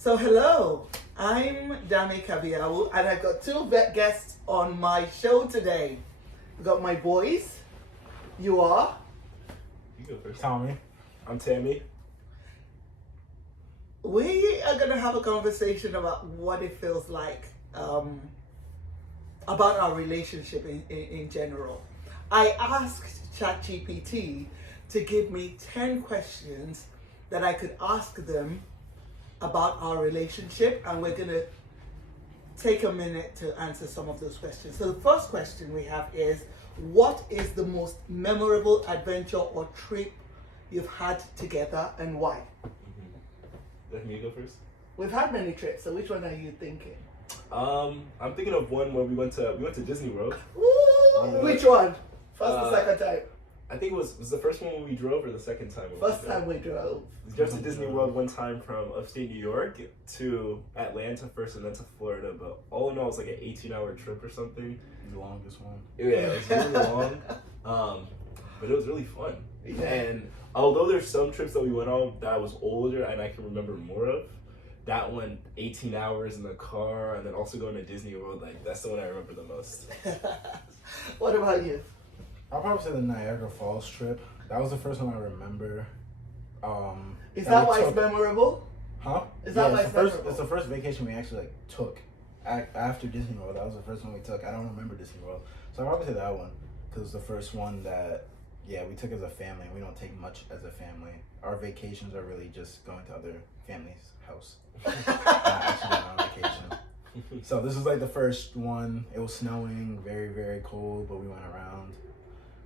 So hello, I'm Dami Kabiawu, and I've got two guests on my show today. We've got my boys. You are? You go first. Tommy. I'm Tammy. We are going to have a conversation about what it feels like, about our relationship in general. I asked ChatGPT to give me 10 questions that I could ask them about our relationship, and we're going to take a minute to answer some of those questions. So the first question we have is, what is the most memorable adventure or trip you've had together and why? Let me go first. We've had many trips, so which one are you thinking? I'm thinking of one where we went to Disney World. Ooh, which one? First or second time? I think it was the first one when we drove or the second time? First time we drove. We drove to Disney World one time from upstate New York to Atlanta first and then to Florida, but all in all it was like an 18-hour trip or something. The longest one. Yeah, it was really long, but it was really fun. Yeah. And although there's some trips that we went on that I was older and I can remember more of, that one, 18 hours in the car and then also going to Disney World, like that's the one I remember the most. What about you? I'll probably say the Niagara Falls trip. That was the first one I remember. Is that why it's memorable? Huh? Is that why it's it's the first? memorable? It's the first vacation we actually took after Disney World. That was the first one we took. I don't remember Disney World, so I'll probably say that one because it's the first one that we took as a family. We don't take much as a family. Our vacations are really just going to other families' house, not actually going on vacation. So this was like the first one. It was snowing, very very cold, but we went around.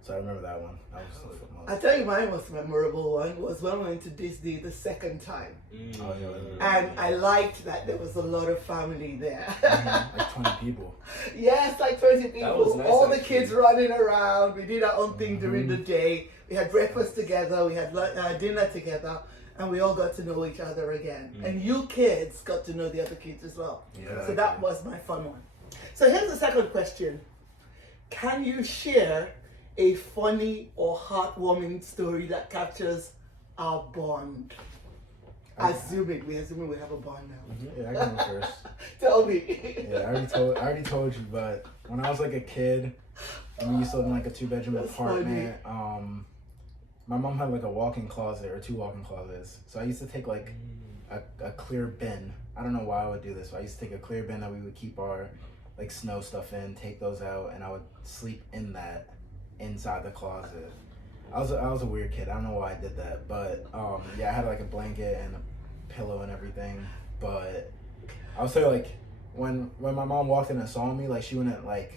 So I remember that one. That was the most. I tell you, my most memorable one was when we went to Disney the second time. Oh, yeah. And I liked that there was a lot of family there. Like 20 people. Yes, like 20 people. was nice, all the actually. kids running around. We did our own thing during the day. We had breakfast together. We had dinner together. And we all got to know each other again. And you kids got to know the other kids as well. Yeah. So that was my fun one. So here's the second question. Can you share a funny or heartwarming story that captures our bond? Assuming we have a bond now. Yeah, I can go first. Tell me. Yeah, I already told you, but when I was like a kid, and we used to live in like a 2-bedroom That's apartment, my mom had like a walk-in closet or 2 walk-in closets. So I used to take like a clear bin. I don't know why I would do this, but I used to take a clear bin that we would keep our like snow stuff in, take those out, and I would sleep in that inside the closet. I was a weird kid. I don't know why I did that, but I had like a blanket and a pillow and everything. But I would say like when my mom walked in and saw me, like she wouldn't like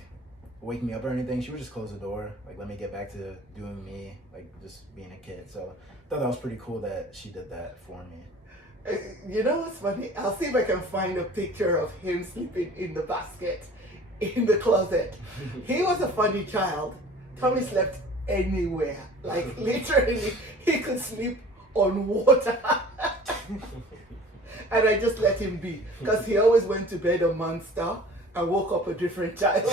wake me up or anything. She would just close the door, like let me get back to doing me, like just being a kid. So I thought that was pretty cool that she did that for me. You know what's funny? I'll see if I can find a picture of him sleeping in the basket in the closet. He was a funny child. Tommy slept anywhere. Like literally, he could sleep on water. And I just let him be. Because he always went to bed a monster and woke up a different child.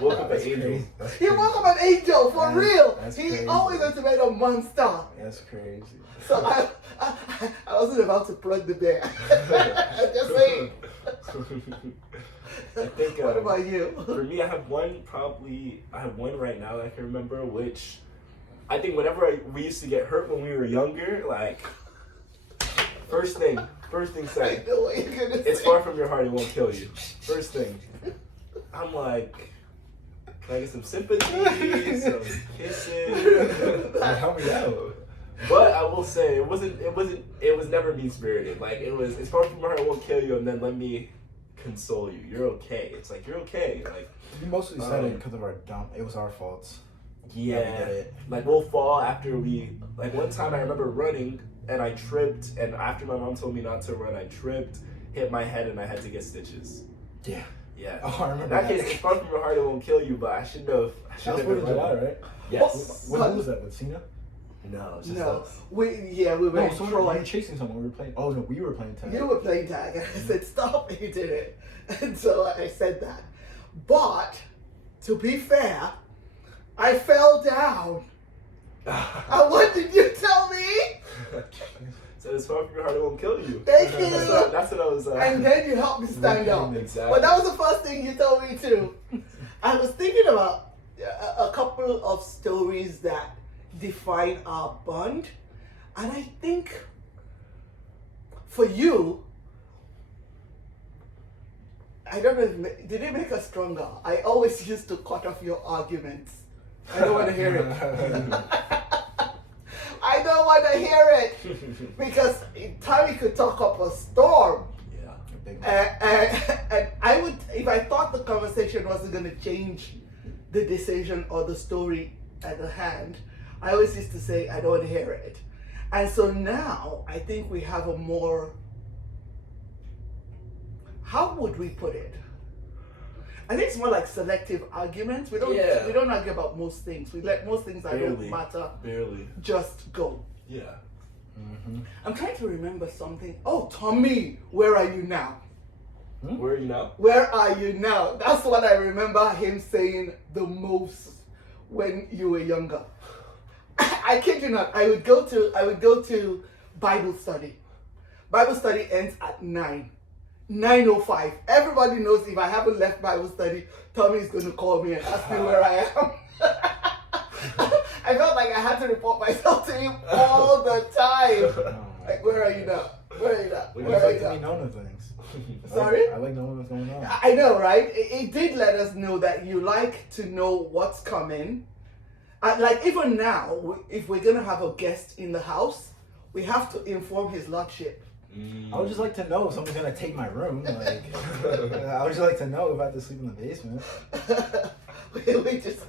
Woke up an angel. He woke up an angel, for real. He crazy. always went to bed a monster. That's crazy. So I wasn't about to plug the bear. I'm just saying. I think. What about you? For me, I have one right now that I can remember, which I think whenever we used to get hurt when we were younger, like first thing I said, know what you're gonna it's say. far from your heart, it won't kill you. First thing, I'm like, can I get some sympathy, some kissing? Like, help me out. But I will say it was never mean spirited. Like it's far from your heart, it won't kill you, and then let me console you. You're okay. It's like you're okay. Like We mostly said it because of our dump. It was our faults. yeah, Yeah, we did it. like we'll fall after we like one time I remember running and I tripped, and after my mom told me not to run, I tripped, hit my head, and I had to get stitches. Yeah. Yeah. Oh, I remember In that that. case, it's far from your heart, it won't kill you, but I should have. That was 4th of July, right? Yes. When was that? With Cena? No, it's just No, us. we were No, in we Troy. were chasing someone. We were playing. Oh no, we were playing tag. You were playing tag, and I said, stop, and you did it. And so I said that. But, to be fair, I fell down. And what did you tell me? So it's far from your heart, it won't kill you. Thank you. That's what I was. And then you helped me stand up. Exactly. But that was the first thing you told me too. I was thinking about a couple of stories that define our bond, and I think for you, I don't know, did it make us stronger? I always used to cut off your arguments. I don't want to hear it. I don't want to hear it because Tommy could talk up a storm. And I would, if I thought the conversation wasn't going to change the decision or the story at the hand, I always used to say, I don't want to hear it. And so now I think we have a more, how would we put it? I think it's more like selective arguments. We don't argue about most things. We let most things that don't matter just go. Yeah. Mm-hmm. I'm trying to remember something. Oh, Tommy, where are you now? Where are you now? Where are you now? That's what I remember him saying the most when you were younger. I kid you not. I would go to Bible study. Bible study ends at 9:05. Everybody knows if I haven't left Bible study, Tommy is going to call me and ask me where I am. I felt like I had to report myself to him all the time. Like, where are you now? Where are you now? Where are you now? We know the things. Sorry? I like knowing what's going on. I know, right? It did let us know that you like to know what's coming. Like, even now, if we're going to have a guest in the house, we have to inform his lordship. I would just like to know if someone's gonna take my room. Like, I would just like to know if I have to sleep in the basement. we just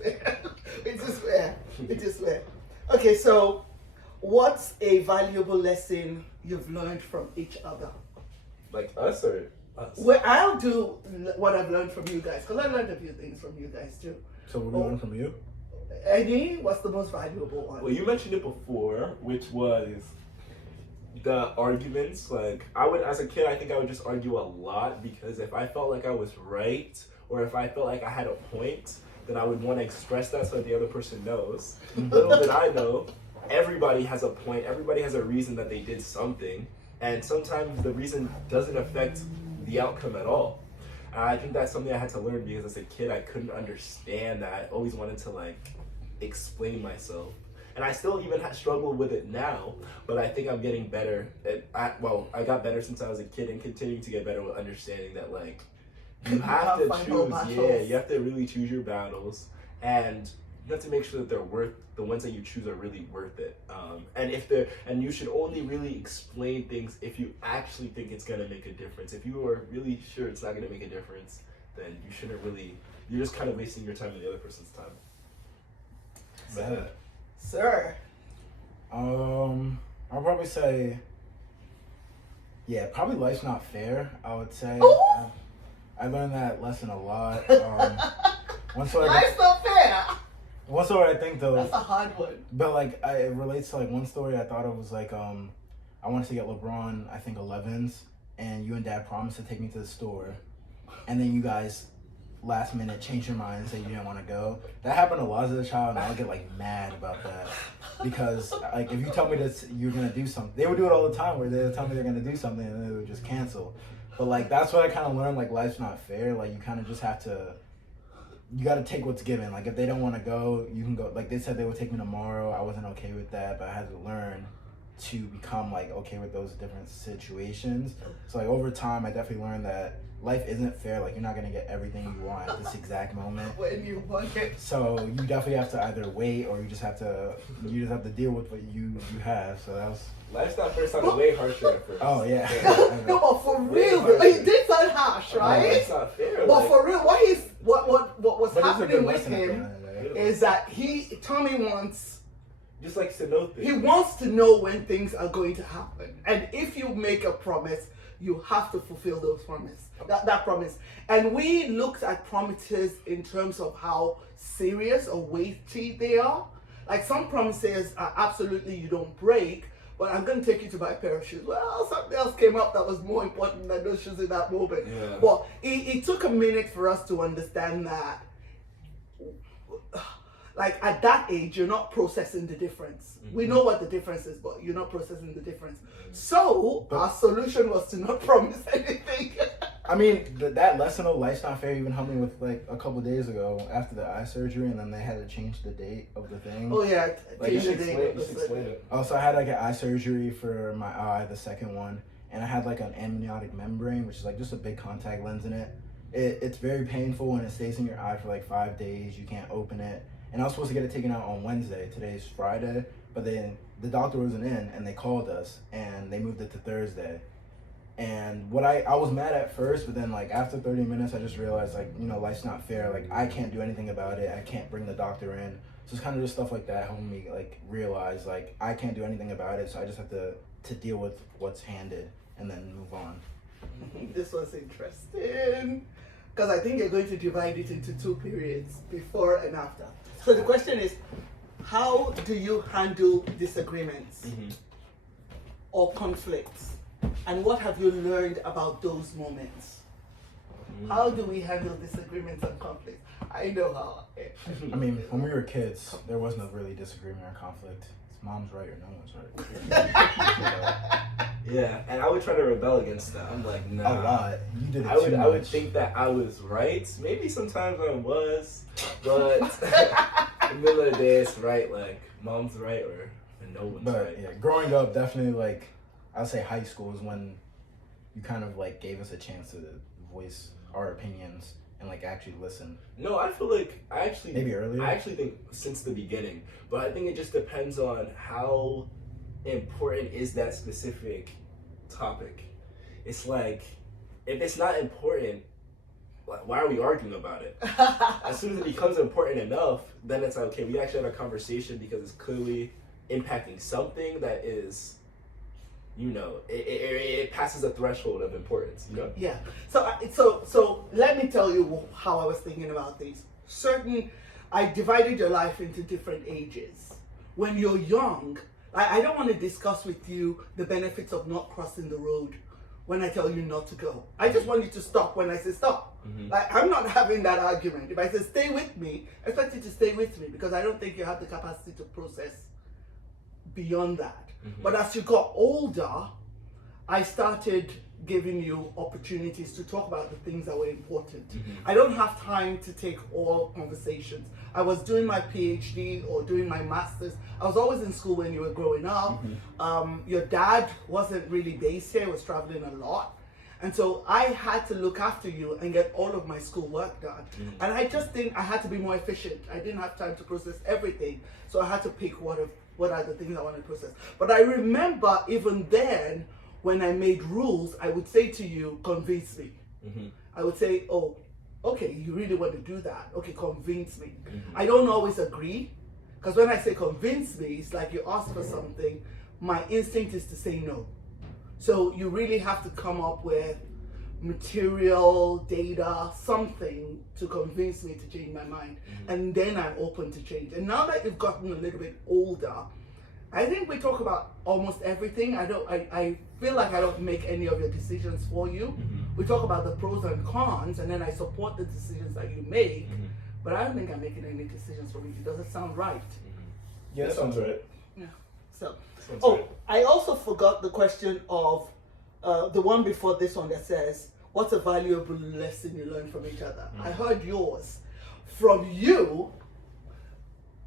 swear. Okay, so what's a valuable lesson you've learned from each other? Like us or us? Well, I'll do what I've learned from you guys, because I learned a few things from you guys too. So we're going from you? Eddie, what's the most valuable one? Well, you mentioned it before, which was the arguments. Like, I would, as a kid, I think I would just argue a lot, because if I felt like I was right, or if I felt like I had a point, then I would want to express that so that the other person knows. Little did I know, everybody has a point, everybody has a reason that they did something, and sometimes the reason doesn't affect the outcome at all. And I think that's something I had to learn, because as a kid I couldn't understand that. I always wanted to like explain myself. And I still even struggle with it now, but I think I'm getting better. I got better since I was a kid, and continuing to get better with understanding that, like, you have to choose. Yeah, you have to really choose your battles, and you have to make sure that the ones that you choose are really worth it. And you should only really explain things if you actually think it's gonna make a difference. If you are really sure it's not gonna make a difference, then you shouldn't really. You're just kind of wasting your time and the other person's time. Bad. Sir. I'll probably say, probably life's not fair, I would say. I learned that lesson a lot. Life's not fair. One story I think though. That's a hard one. But like, it relates to like one story I thought of was like, I wanted to get LeBron, I think 11s, and you and Dad promised to take me to the store, and then you guys last minute change your mind and say you didn't want to go. That happened a lot as a child, and I'll get like mad about that, because like if you tell me that you're gonna do something, they would do it all the time, where they would tell me they're gonna do something and then they would just cancel. But like, that's what I kind of learned, like, life's not fair. Like, you kind of just have to, you got to take what's given. Like, if they don't want to go, you can go. Like, they said they would take me tomorrow. I wasn't okay with that, but I had to learn to become like okay with those different situations. So like over time, I definitely learned that life isn't fair. Like, you're not gonna get everything you want at this exact moment when you want it. So you definitely have to either wait, or you just have to deal with what you have. So that was. Life's not fair sounded way harsher at first. Oh yeah. No, but for real, it did sound harsh, right? It's not fair. But for real, what was happening with him is that Tommy wants. Just like to know things. He wants to know when things are going to happen, and if you make a promise, you have to fulfill those that promise. And we looked at promises in terms of how serious or weighty they are. Like, some promises are absolutely you don't break, but I'm going to take you to buy a pair of shoes. Well, something else came up that was more important than those shoes in that moment. Yeah. But it took a minute for us to understand that Like at that age, you're not processing the difference. We know what the difference is, but you're not processing the difference. So our solution was to not promise anything. I mean, that lesson of life's not fair even helped me with like a couple days ago after the eye surgery, and then they had to change the date of the thing. Oh yeah, Like, change You the should date. explain it. Oh, so I had like an eye surgery for my eye, the second one, and I had like an amniotic membrane, which is like just a big contact lens in it. It's very painful when it stays in your eye for like 5 days. You can't open it. And I was supposed to get it taken out on Wednesday. Today's Friday, but then the doctor wasn't in, and they called us, and they moved it to Thursday. And what I was mad at first, but then like after 30 minutes, I just realized like, you know, life's not fair. Like I can't do anything about it. I can't bring the doctor in. So it's kind of just stuff like that helping me like realize like I can't do anything about it. So I just have to deal with what's handed and then move on. This was interesting because I think you're going to divide it into 2 periods, before and after. So the question is, how do you handle disagreements or conflicts? And what have you learned about those moments? How do we handle disagreements and conflicts? I know how. I mean, when we were kids, there wasn't a really disagreement or conflict. It's mom's right or no one's right. Yeah, and I would try to rebel against that. I'm like, nah. A lot. You did it I too would much. I would think that I was right. Maybe sometimes I was, but in the middle of the day, it's right. Like mom's right or no one's But right. yeah, growing up, definitely like I'd say high school is when you kind of like gave us a chance to voice our opinions and like actually listen. No, I feel like Maybe earlier. I actually think since the beginning, but I think it just depends on how important is that specific topic. It's like if it's not important, why are we arguing about it? As soon as it becomes important enough, then it's like, okay, we actually have a conversation because it's clearly impacting something that is, you know, it passes a threshold of importance, you know? Yeah. So let me tell you how I was thinking about these. I divided your life into different ages. When you're young, I don't want to discuss with you the benefits of not crossing the road when I tell you not to go. I just want you to stop when I say stop. Like, I'm not having that argument. If I say stay with me, I expect you to stay with me because I don't think you have the capacity to process beyond that. But as you got older, I started giving you opportunities to talk about the things that were important. I don't have time to take all conversations. I was doing my PhD or doing my master's. I was always in school when you were growing up. Your dad wasn't really based here, was traveling a lot. And so I had to look after you and get all of my school work done. And I just think I had to be more efficient. I didn't have time to process everything. So I had to pick what are the things I want to process. But I remember even then, when I made rules, I would say to you, convince me. I would say, oh, okay, you really want to do that? Okay, convince me. I don't always agree, because when I say convince me, it's like you ask for something, my instinct is to say no. So you really have to come up with material, data, something to convince me to change my mind. And then I'm open to change. And now that you've gotten a little bit older, I think we talk about almost everything. I feel like I don't make any of your decisions for you. We talk about the pros and cons, and then I support the decisions that you make. But I don't think I'm making any decisions for you. It doesn't sound right. Yeah, that sounds right. Yeah. So, Sounds oh, right. I also forgot the question of the one before this one that says, what's a valuable lesson you learned from each other? I heard yours. From you,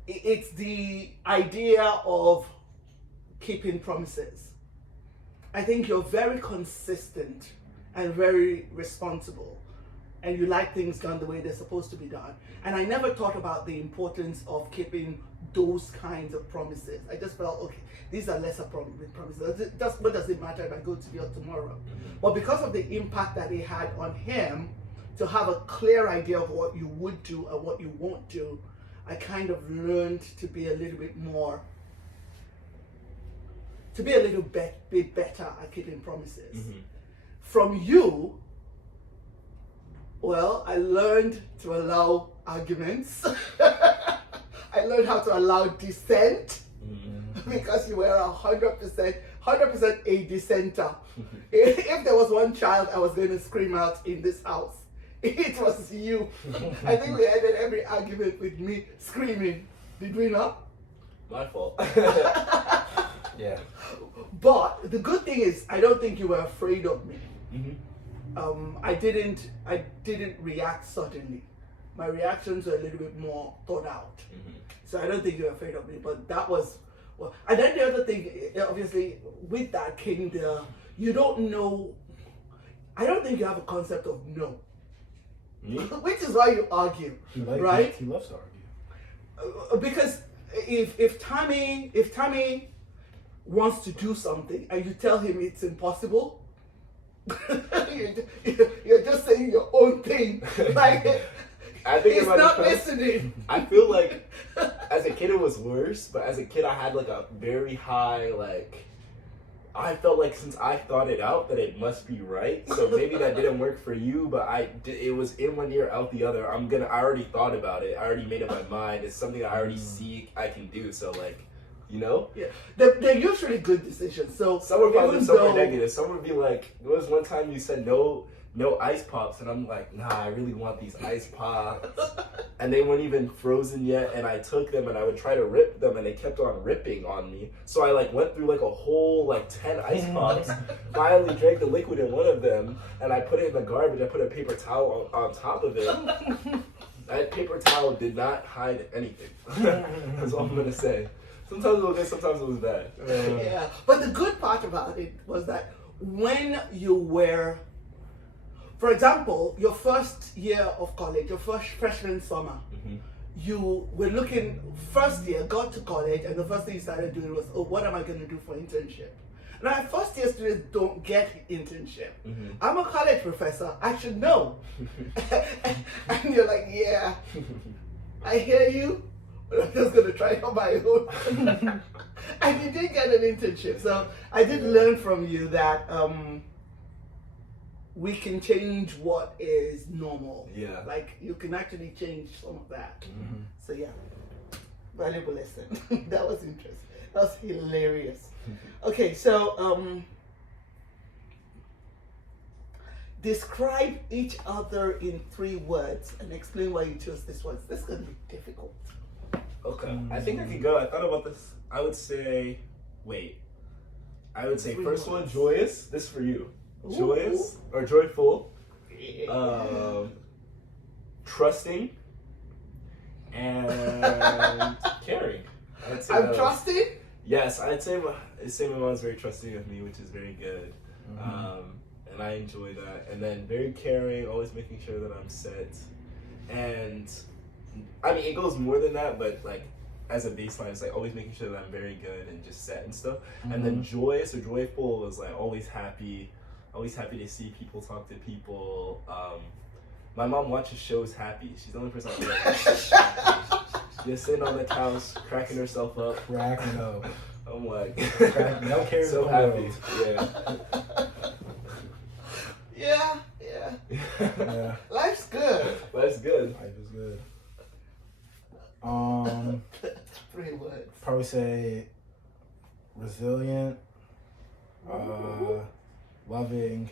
it's the idea of keeping promises. I think you're very consistent and very responsible, and you like things done the way they're supposed to be done. And I never thought about the importance of keeping those kinds of promises. I just felt, okay, these are lesser promises. What does it matter if I go today or tomorrow? But because of the impact that it had on him, to have a clear idea of what you would do and what you won't do, I kind of learned to be a little bit more, to be a little bit better at keeping promises. From you, well, I learned to allow arguments. I learned how to allow dissent because you were 100% a dissenter. If there was one child I was going to scream out in this house, it was you. I think we ended every argument with me screaming. Did we not? My fault. Yeah. But the good thing is, I don't think you were afraid of me. Mm-hmm. I didn't react suddenly. My reactions were a little bit more thought out. Mm-hmm. So I don't think you were afraid of me. But that was, well, and then the other thing, obviously, with that came you don't know. I don't think you have a concept of no. Me? Which is why you argue, right? He loves to argue. Because if Tammy wants to do something and you tell him it's impossible, you're just saying your own thing. Like I think he's not listening. I feel like as a kid it was worse, but as a kid I had like a very high I felt like since I thought it out that it must be right. So maybe that didn't work for you, but it was in one ear out the other. I already thought about it. I already made up my mind. It's something I already see I can do. So Yeah, they're usually good decisions. So some were positive, even some though- were negative. Some would be like, there was one time you said no ice pops, and I'm like, nah, I really want these ice pops. And they weren't even frozen yet, and I took them and I would try to rip them, and they kept on ripping on me. So I went through a whole 10 ice pops. Finally drank the liquid in one of them, and I put it in the garbage. I put a paper towel on top of it. That paper towel did not hide anything. That's all I'm gonna say. Sometimes it was good, sometimes it was bad. Yeah, but the good part about it was that when you were, for example, your first year of college, your first freshman summer, you were looking, first year, got to college, and the first thing you started doing was, what am I going to do for internship? Now, first year students don't get internship. I'm a college professor, I should know. And you're like, yeah, I hear you, but I'm just going to try it on my own. And you did get an internship. So I did learn from you that we can change what is normal. Yeah. You can actually change some of that. So yeah, valuable lesson. That was interesting. That was hilarious. Okay, so describe each other in 3 words and explain why you chose this one. This is going to be difficult. Okay. I think I could go. I thought about this. I would say first one, joyous. This is for you. Ooh. Joyous or joyful. Yeah. Trusting. And caring. I'm trusting. Yes, I'd say my mom's very trusting of me, which is very good. And I enjoy that. And then very caring, always making sure that I'm set. And I mean, it goes more than that, but as a baseline, it's always making sure that I'm very good and just set and stuff. And then joyous or joyful was always happy to see people, talk to people. My mom watches shows happy. She's the only person I know watches happy. Just sitting on the couch, cracking herself up. Cracking up. I'm like, no cares so in the happy. world. Yeah. Yeah. Life's good. That's good. Life is good. 3 words. Probably say resilient, loving,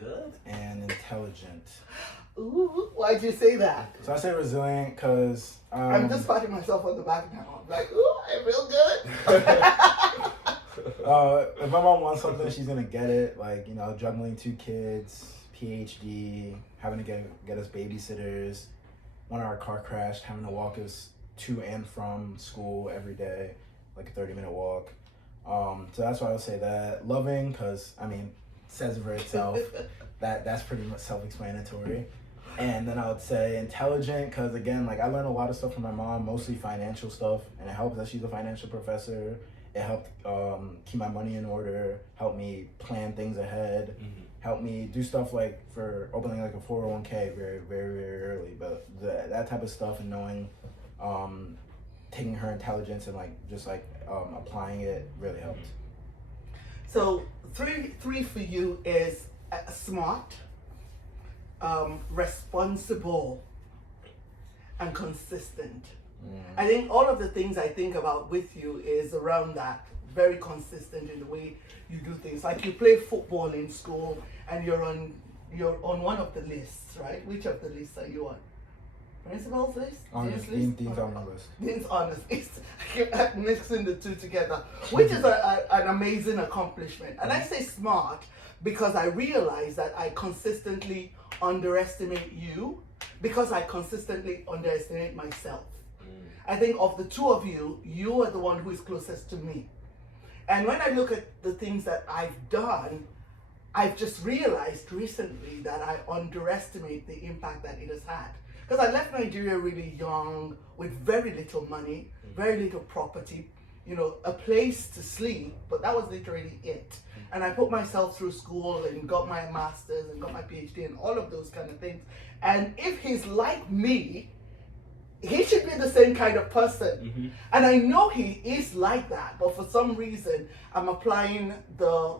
Good. and intelligent. Ooh, why'd you say that? So I say resilient because I'm just patting myself on the back now. I'm like, ooh, I feel good. if my mom wants something, she's gonna get it. Juggling 2 kids, PhD, having to get us babysitters. When our car crashed, having to walk us to and from school every day, a 30-minute walk. So that's why I would say that. Loving, because says it for itself. That's pretty much self-explanatory. And then I would say intelligent, because again, I learned a lot of stuff from my mom, mostly financial stuff, and it helped that she's a financial professor. It helped keep my money in order, helped me plan things ahead, helped me do stuff for opening a 401k very, very, very early. But that type of stuff and knowing, taking her intelligence and applying it really helped. So three for you is smart, responsible, and consistent. I think all of the things I think about with you is around that. Very consistent in the way you do things. You play football in school and you're on one of the lists, right? Which of the lists are you on? Principles list? Honest, Dean's Dean's on the list. Dean's honest list. I keep mixing the two together, which is an amazing accomplishment. And I say smart because I realize that I consistently underestimate you because I consistently underestimate myself. I think of the two of you, you are the one who is closest to me. And when I look at the things that I've done, I've just realized recently that I underestimate the impact that it has had. Because I left Nigeria really young with very little money, very little property, you know, a place to sleep, but that was literally it. And I put myself through school and got my master's and got my PhD and all of those kind of things. And if he's like me, he should be the same kind of person. And I know he is like that, but for some reason, I'm applying the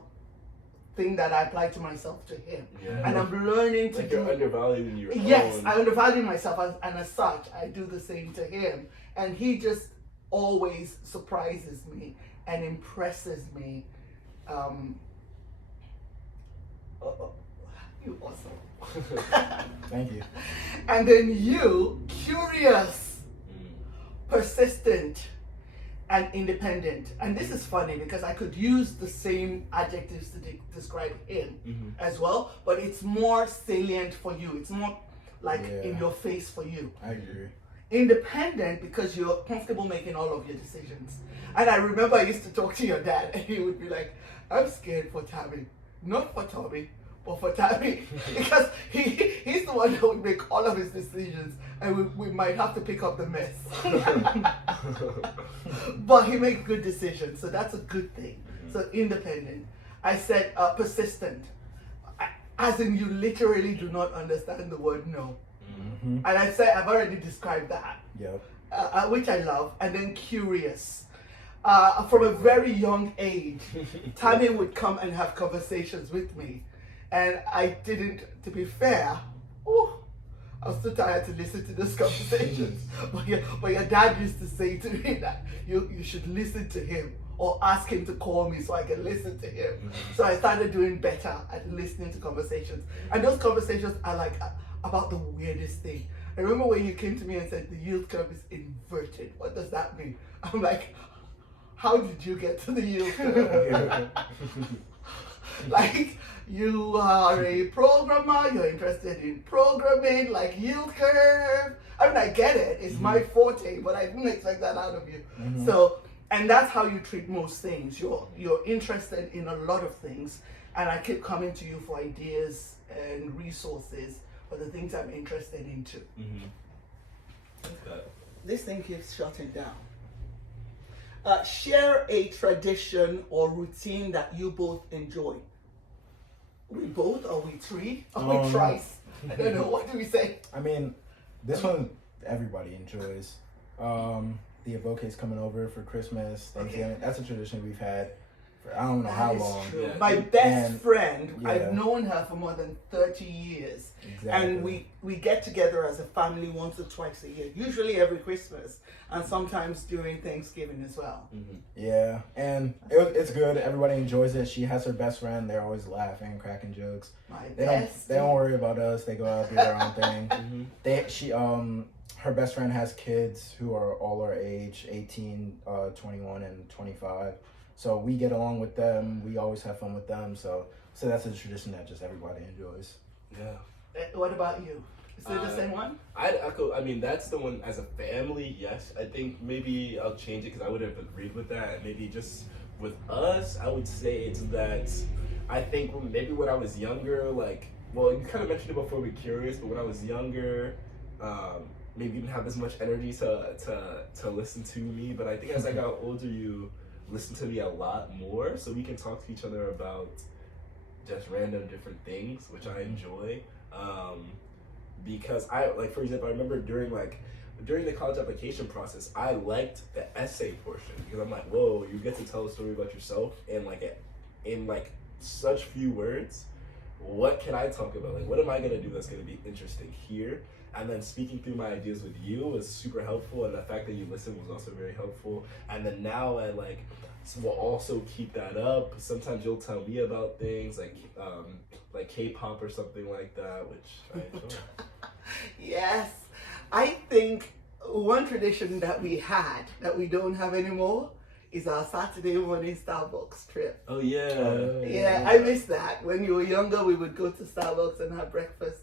thing that I apply to myself to him. And I'm learning to like you're undervaluing your Yes, own. I undervalue myself, and as such, I do the same to him. And he just always surprises me and impresses me. You awesome. Thank you. And then you, curious, persistent, and independent. And this is funny because I could use the same adjectives to describe him as well, but it's more salient for you. It's more like in your face for you. I agree. Independent because you're comfortable making all of your decisions. And I remember I used to talk to your dad and he would be like, I'm scared for Tammy. Not for Tommy, but for Tammy. Because he's the one that would make all of his decisions and we might have to pick up the mess. But he makes good decisions, so that's a good thing. So independent. I said persistent. As in you literally do not understand the word no. And I said I've already described that. Yep. Which I love. And then curious. From a very young age, Tammy would come and have conversations with me. And I didn't, to be fair, I was too tired to listen to those conversations. But your dad used to say to me that you should listen to him or ask him to call me so I can listen to him. So I started doing better at listening to conversations. And those conversations are like about the weirdest thing. I remember when you came to me and said the yield curve is inverted. What does that mean? I'm like, how did you get to the yield curve? Like, you are a programmer, you're interested in programming, like yield curve. I mean, I get it, it's my forte, but I didn't expect that out of you. So, and that's how you treat most things. You're interested in a lot of things, and I keep coming to you for ideas and resources for the things I'm interested into. This thing keeps shutting down. Share a tradition or routine that you both enjoy. We both, or we three, or we thrice. I don't know. What do we say? I mean, this one everybody enjoys. The Aboke's coming over for Christmas, Thanksgiving. That's a tradition we've had for I don't know how long. True. My best friend, I've known her for more than 30 years. Exactly. And we get together as a family once or twice a year, usually every Christmas, and sometimes during Thanksgiving as well. Yeah, and it's good. Everybody enjoys it. She has her best friend. They're always laughing, cracking jokes. They don't worry about us. They go out, do their own thing. Her best friend has kids who are all our age, 18, 21, and 25. So we get along with them. We always have fun with them. So that's a tradition that just everybody enjoys. Yeah. What about you? Is it the same one? I'd echo. I mean, that's the one as a family. Yes, I think maybe I'll change it because I would have agreed with that. Maybe just with us, I would say it's that. I think maybe when I was younger, like, well, you kind of mentioned it before. We're curious, but when I was younger, maybe you didn't have as much energy to listen to me. But I think as I got older, you listen to me a lot more, so we can talk to each other about just random different things, which I enjoy. Because for example, I remember during the college application process, I liked the essay portion because I'm like, whoa, you get to tell a story about yourself in such few words. What can I talk about? Like, what am I gonna do that's gonna be interesting here? And then speaking through my ideas with you was super helpful, and the fact that you listened was also very helpful. And then now I will also keep that up. Sometimes you'll tell me about things like K-pop or something like that, which I enjoy. Yes. I think one tradition that we had that we don't have anymore is our Saturday morning Starbucks trip. Oh yeah. Yeah, I miss that. When you were younger, we would go to Starbucks and have breakfast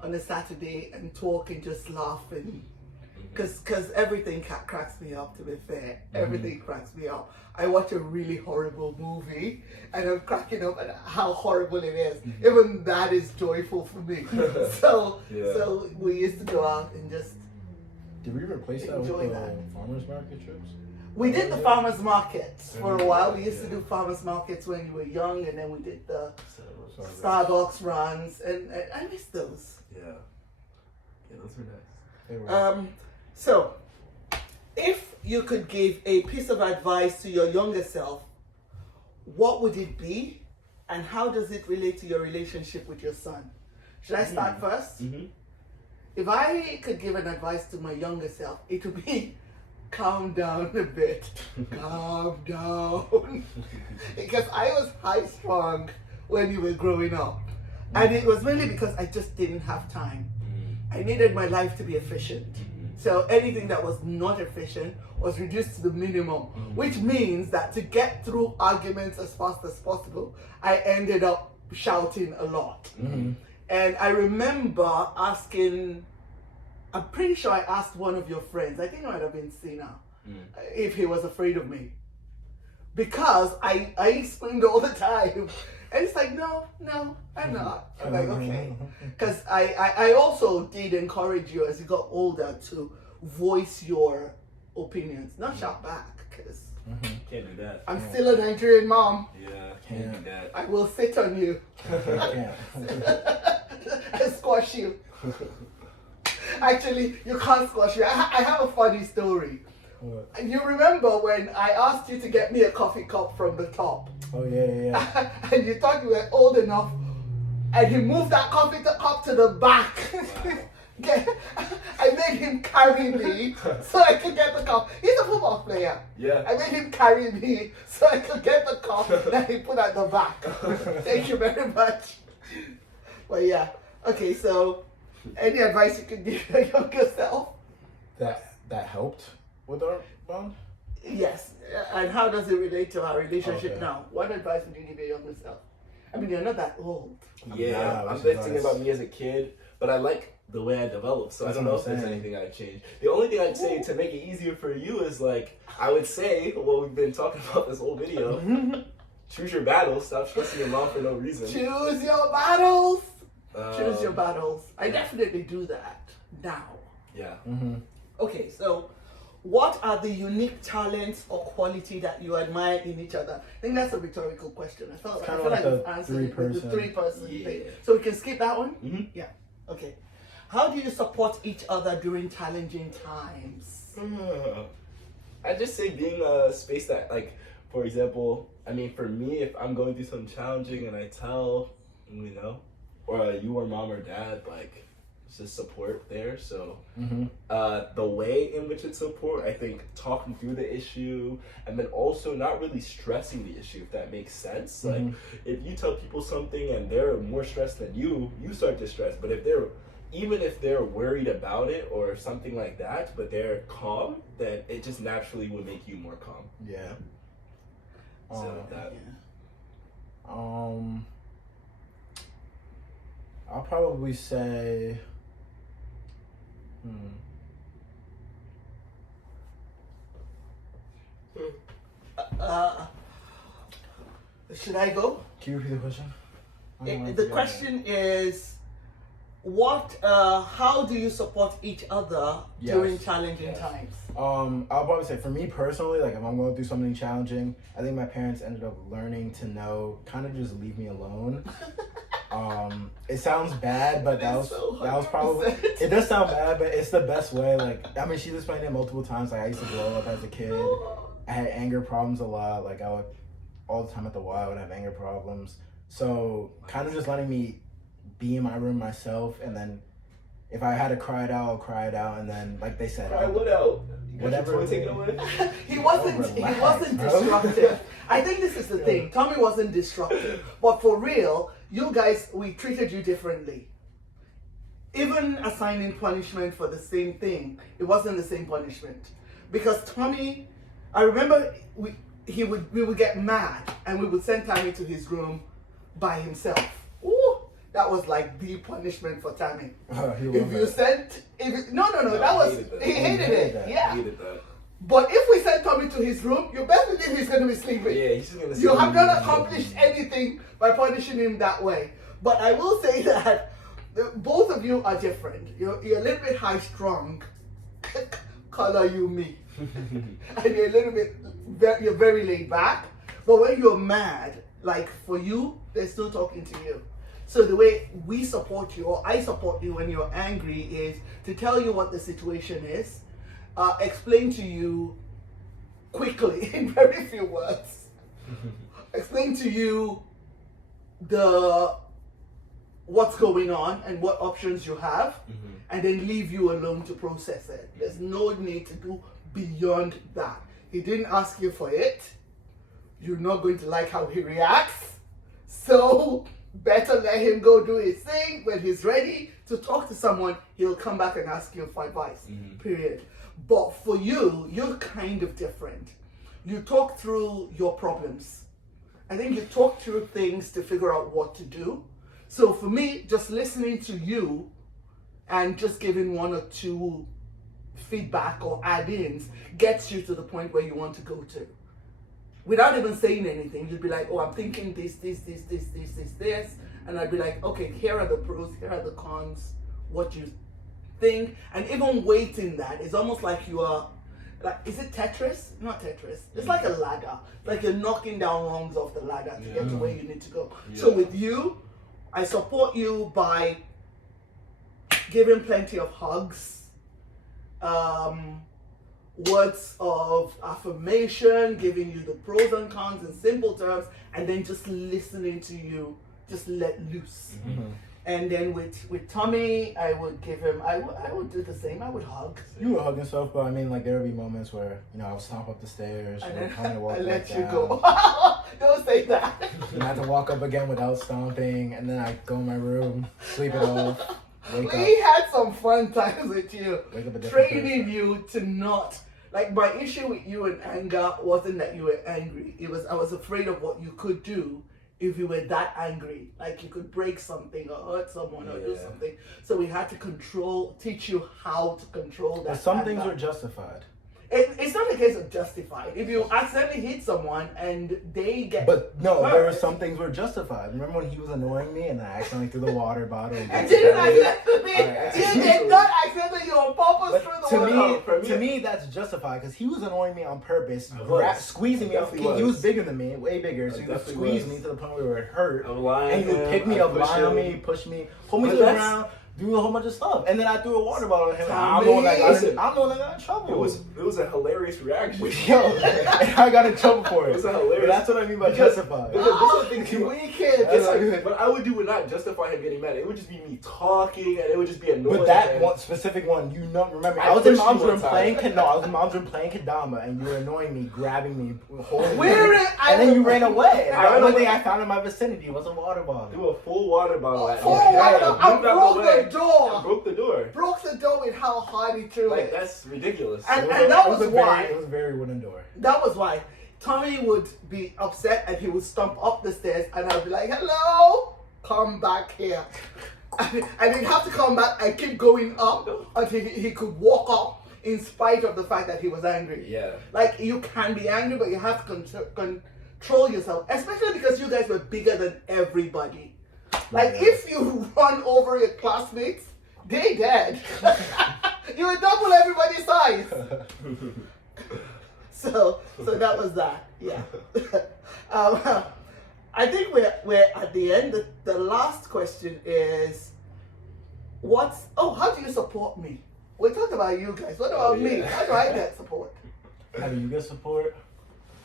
on a Saturday and talk and just laugh and because everything cracks me up. To be fair, everything cracks me up. I watch a really horrible movie and I'm cracking up at how horrible it is. Even that is joyful for me. So we used to go out and just. Did we replace that with Enjoy the that. farmers market trips? We did the farmers markets for a while. We used to do farmers markets when you were young, and then we did the Starbucks runs, and I miss those. Yeah, those were nice. They were. So, if you could give a piece of advice to your younger self, what would it be, and how does it relate to your relationship with your son? Should I start first? If I could give an advice to my younger self, it would be calm down a bit. Calm down. Because I was high strung when you were growing up. And it was mainly because I just didn't have time. I needed my life to be efficient. So anything that was not efficient was reduced to the minimum, which means that to get through arguments as fast as possible, I ended up shouting a lot. And I remember asking, I'm pretty sure I asked one of your friends, I think it might have been Sina, if he was afraid of me. Because I screamed all the time. And it's like, no, I'm not. I'm like, okay. Because I also did encourage you as you got older to voice your opinions, not shout back, because Can't do that. I'm still a Nigerian mom. Yeah, can't do that. I will sit on you and squash you. Actually, you can't squash me. I have a funny story. What? You remember when I asked you to get me a coffee cup from the top? Oh yeah. And you thought you were old enough, and you moved that coffee cup to the back. I made him carry me so I could get the cup. He's a football player. Yeah. I made him carry me so I could get the cup that he put at the back. Thank you very much. But yeah, okay, so any advice you could give your younger self? That helped with our bond? Yes, and how does it relate to our relationship Okay. now? What advice would you give your younger self? I mean, you're not that old. Yeah, Nah, I'm that's thinking nice. about me as a kid, but I like the way I developed, so That's I don't know what if I'm there's saying. anything I'd change. The only thing I'd say to make it easier for you is like, I would say what we've been talking about this whole video. Choose your battles, stop stressing your mom for no reason. Choose your battles. Choose your Um, battles. I definitely do that now. Yeah. Okay, so what are the unique talents or quality that you admire in each other? I think that's a rhetorical question. I feel kinda like like we've the answered it with the three-person. three-person Yeah. thing. So we can skip that one? Mhm. Yeah. Okay. How do you support each other during challenging times? I just say being a space that, like, for example, I mean, for me, if I'm going through something challenging and I tell, you know, or you or mom or dad, like, it's just support there. So the way in which it's support, I think talking through the issue and then also not really stressing the issue, if that makes sense. Like, if you tell people something and they're more stressed than you start to stress. But even if they're worried about it or something like that, but they're calm, then it just naturally will make you more calm. Yeah. So that. I'll probably say. Should I go? Can you repeat the question? I don't wanna The forget question is, how do you support each other Yes. during challenging Yes. times? I'll probably say for me personally, like if I'm going through something challenging, I think my parents ended up learning to know, kind of just leave me alone. It sounds bad, but that was so probably 100%. it does sound bad, but it's the best way. Like I mean, she's explained it multiple times. Like I used to grow up as a kid. I had anger problems a lot. Like I would all the time at the Y, I would have anger problems. So kind of just letting me be in my room myself, and then if I had to cry it out, I'll cry it out, and then like they said, All right, what else? Whatever. Your toy taken away? He wasn't relax, bro. destructive. I think this is the thing. Tommy wasn't destructive. But for real, you guys, we treated you differently. even assigning punishment for the same thing, it wasn't the same punishment. Because Tommy, I remember we would get mad and we would send Tommy to his room by himself. Ooh, that was like the punishment for Tommy. He hated it. Yeah. I hated that. But if we send Tommy to his room, you best believe he's going to be sleeping. Yeah, he's just gonna sleep. You have not accomplished anything by punishing him that way. But I will say that both of you are different. You're a little bit high strung, color you me, and you're a little bit you're very laid back. But when you're mad, like for you, they're still talking to you. So the way we support you, or I support you when you're angry, is to tell you what the situation is, explain to you quickly in very few words, explain to you what's going on and what options you have, and then leave you alone to process it. There's no need to do beyond that. He didn't ask you for it. You're not going to like how he reacts. So better let him go do his thing. When he's ready to talk to someone, he'll come back and ask you for advice. Period. But for you, you're kind of different. You talk through your problems. I think you talk through things to figure out what to do. So for me, just listening to you and just giving one or two feedback or add-ins gets you to the point where you want to go to. Without even saying anything, you'd be like, oh, I'm thinking this. And I'd be like, okay, here are the pros, here are the cons, what you think. And even weighting that is almost like you are, like, is it Tetris? Not Tetris. It's like a ladder. Like you're knocking down rungs off the ladder to get to where you need to go. Yeah. So with you, I support you by giving plenty of hugs, words of affirmation, giving you the pros and cons in simple terms, and then just listening to you, just let loose. And then with Tommy, I would give him, I would do the same. I would hug. You would hug and stuff, but I mean, like, there would be moments where, I would stomp up the stairs, And or then come to walk I back let you down. go. Don't say that. And I had to walk up again without stomping, and then I go in my room, sleep it off, wake up. We had some fun times with you. Wake up a different Training person. you to not, like, my issue with you and anger wasn't that you were angry. It was I was afraid of what you could do if you were that angry. Like you could break something or hurt someone or do something. So we had to teach you how to control that. But some things anger. are justified. It's not a case of justified. If you accidentally hit someone and they get But no, hurt, there were some things were justified. Remember when he was annoying me and I accidentally threw the water bottle? And I didn't accidentally. Alright. You did not accidentally. You on purpose threw the water. To me, that's justified because he was annoying me on purpose, was. squeezing me. Definitely He was was. bigger than me, way bigger. So he would Definitely squeeze was. me to the point where it hurt. I'm lying. And he would pick me up, lie on me, push me, pull me But to the that's- ground, do a whole bunch of stuff. And then I threw a water bottle at him. Tommy. I'm the one that Listen. got in trouble. It was a hilarious reaction. Yo, and I got in trouble for it. It was a hilarious. But that's what I mean by Because- justified. because this is the thing too. We can't. That's It's like- like, what I would do would not justify him getting mad. It would just be me talking, and it would just be annoying. But that and- one specific one, remember, I I was in pushed mom's you room one time. playing. I was in mom's room playing Kadamba, and you were annoying me, grabbing me, holding me, I and then you ran away. And I the ran only away. thing I found in my vicinity was a water bottle. do a full water bottle at me. I Moved out broke the way. the door. I broke the door. Broke the door with how hard he threw Like it. that's ridiculous. And It that was was a why. It was a very wooden door. That was why. Tommy would be upset and he would stomp up the stairs and I'd be like, hello, come back here. And he'd have to come back and keep going up until he could walk up in spite of the fact that he was angry. Yeah. Like, you can be angry, but you have to control yourself, especially because you guys were bigger than everybody. Like, if you run over your classmates, they dead. You would double everybody's size. So that was that. Yeah. I think we're at the end. The last question is, how do you support me? We talked about you guys. What about me? How do I get support? How do you get support?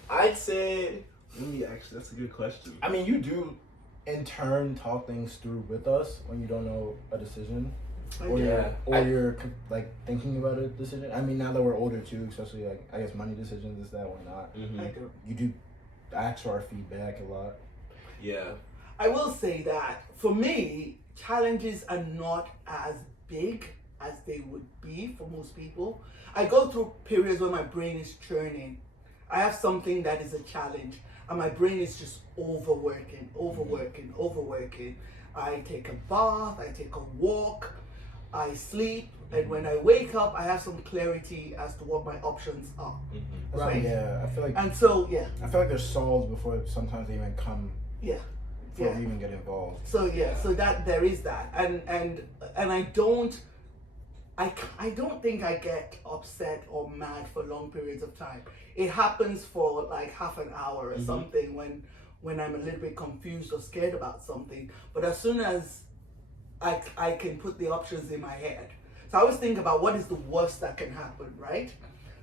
I'd say. Actually, that's a good question. I mean, you do in turn talk things through with us when you don't know a decision. Or you're like thinking about a decision. I mean, now that we're older too, especially like I guess money decisions, is that or not. Like, You do ask for our feedback a lot. Yeah. I will say that for me, challenges are not as big as they would be for most people. I go through periods where my brain is churning. I have something that is a challenge and my brain is just overworking. I take a bath, I take a walk, I sleep, and when I wake up, I have some clarity as to what my options are. Right? Yeah, I feel like And so, yeah. I feel like there's solves before sometimes they even come. Yeah. Before we even get involved. So so that there is that, and I don't think I get upset or mad for long periods of time. It happens for like half an hour or something when I'm a little bit confused or scared about something. But as soon as I can put the options in my head, so I always think about what is the worst that can happen, right?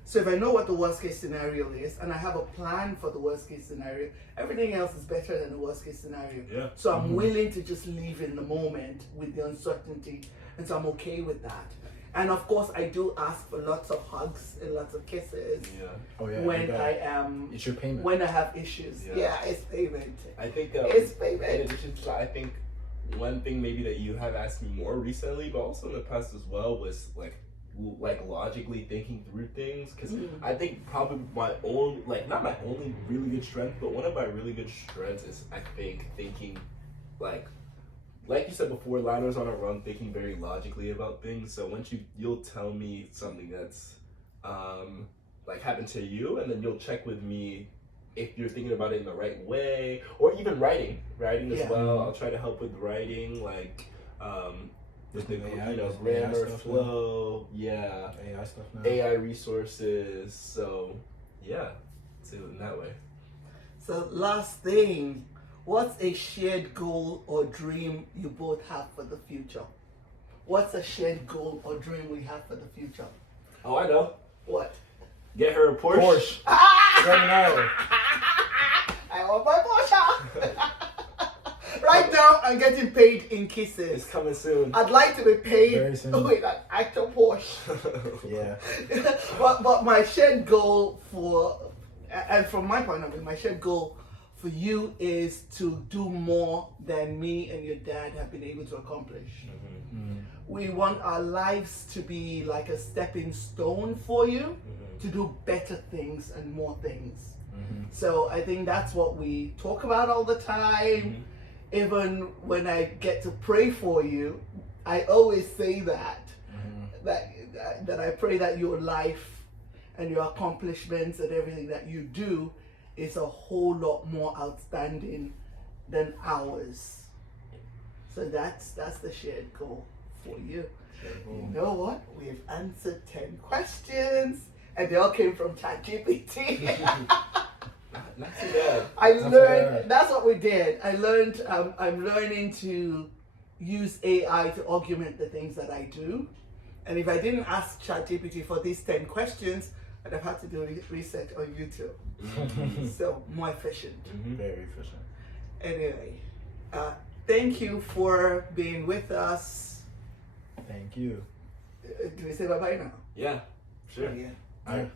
So if I know what the worst case scenario is and I have a plan for the worst case scenario, everything else is better than the worst case scenario. Yeah. So I'm willing to just live in the moment with the uncertainty, and so I'm okay with that. And of course, I do ask for lots of hugs and lots of kisses when I am it's your payment. when I have issues. Yeah, it's payment. I think It's payment. in addition to that, I think one thing maybe that you have asked me more recently, but also in the past as well, was like logically thinking through things, because I think probably my own, like, not my only really good strength, but one of my really good strengths is, I think, thinking like you said before, liners on a run, thinking very logically about things. So once you'll tell me something that's like happened to you, and then you'll check with me if you're thinking about it in the right way, or even writing as well. I'll try to help with writing, like with the grammar, flow, AI stuff now. AI resources. So yeah, do it in that way. So last thing, what's a shared goal or dream you both have for the future? What's a shared goal or dream we have for the future? Oh, I know. What? Get her a Porsche. Right now. I want my Porsche. Right now, I'm getting paid in kisses. It's coming soon. I'd like to be paid Very soon. with an actual Porsche. Yeah. but my shared goal and from my point of view, my shared goal for you is to do more than me and your dad have been able to accomplish. We want our lives to be like a stepping stone for you to do better things and more things. So I think that's what we talk about all the time. Even when I get to pray for you, I always say that I pray that your life and your accomplishments and everything that you do is a whole lot more outstanding than ours. So that's the shared goal for you. You know what? We've answered 10 questions and they all came from ChatGPT. Not too bad. I learned, that's what we did. I learned, I'm learning to use AI to augment the things that I do. And if I didn't ask ChatGPT for these 10 questions, I'd have had to do research on YouTube. So more efficient. Very efficient. Anyway, thank you for being with us. Thank you. Do we say bye-bye now? Yeah, sure. Yeah. All right.